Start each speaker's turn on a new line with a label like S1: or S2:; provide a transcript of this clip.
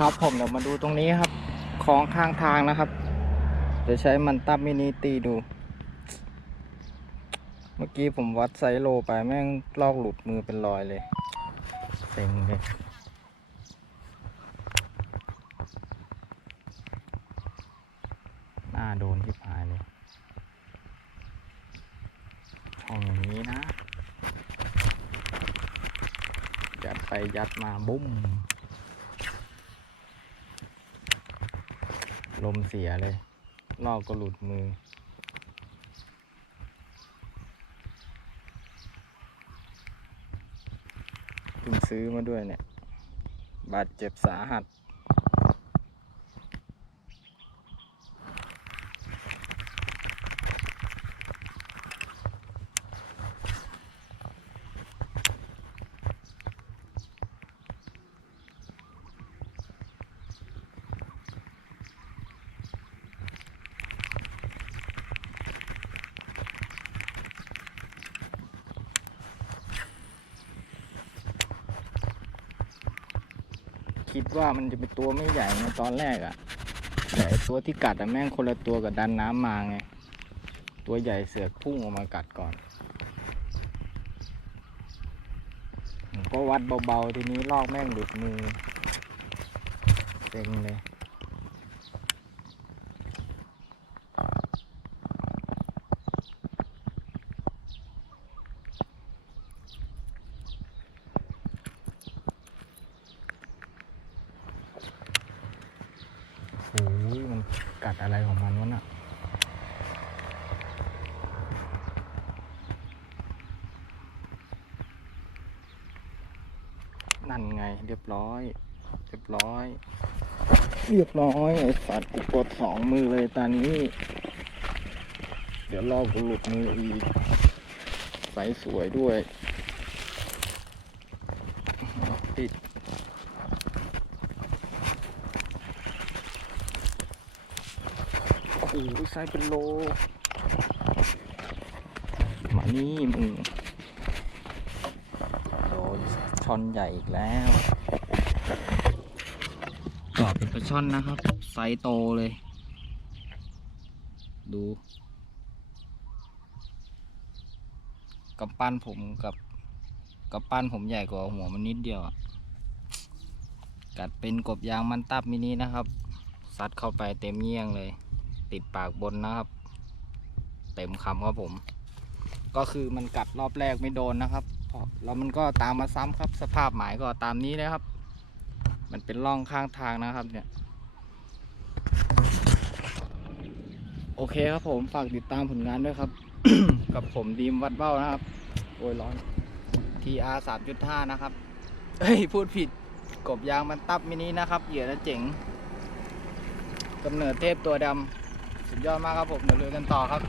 S1: ครับผมเดี๋ยวมาดูตรงนี้ครับคลองข้างทางนะครับจะใช้มันตับมินิตีดู เมื่อกี้ผมวัดไซโลไปแม่งลอกหลุดมือเป็นรอยเลยเซ็งเลยหน้าโดนที่พายเลยช่องอย่างนี้นะ ยัดไปยัดมาบุ้ม ลมเสียเลย นอกก็หลุดมือ เพิ่งซื้อมาด้วยเนี่ย บาดเจ็บสาหัส คิดว่ามันจะเป็นตัวไม่ใหญ่ในตอนแรกอะ่ะแต่ตัวที่กัดอะแม่งคนละตัวกับดันน้ำมาไง ตัวใหญ่เสือกพุ่งออกมากัดก่อน ก็วัดเบาๆทีนี้ลอกแม่งหลุดมือเซ็งเลย โอ้ยมัน กัดอะไรของมันวะน่ะนั่นไง เรียบร้อย เรียบร้อย เรียบร้อย ไอ้สัตว์กูกดสองมือเลยตอนนี้ เดี๋ยวลอกูหลุดมืออีกใสสวยด้วยติด อ้โหไซส์เป็นโลมานี่มึงโดนช่อนใหญ่อีกแล้วก็เป็นปลาช่อนนะครับ ไซส์โตเลย ดูกำปั้นผมกับกำปั้นผมใหญ่กว่าหัวมันนิดเดียวอะกัดเป็นกบยางมันตับมินินะครับ ซัดเข้าไปเต็มเงี้ยงเลย ติดปากบนนะครับ เต็มคำครับผม ก็คือมันกัดรอบแรกไม่โดนนะครับแล้วมันก็ตามมาซ้ำครับ สภาพหมายก็ตามนี้นะครับ มันเป็นร่องข้างทางนะครับเนี่ย โอเคครับผมฝากติดตามผลงานด้วยครับ กับผมดีมวัดเบ้านะครับ โอ้ยร้อน TR 3.5 นะครับ เฮ้ย พูดผิดกบยางมันตับมินินะครับ เหยื่อนะเจ๋งกำเนิดเทพตัวดำ สุดยอดมากครับผมเดี๋ยวลุยกันต่อครับ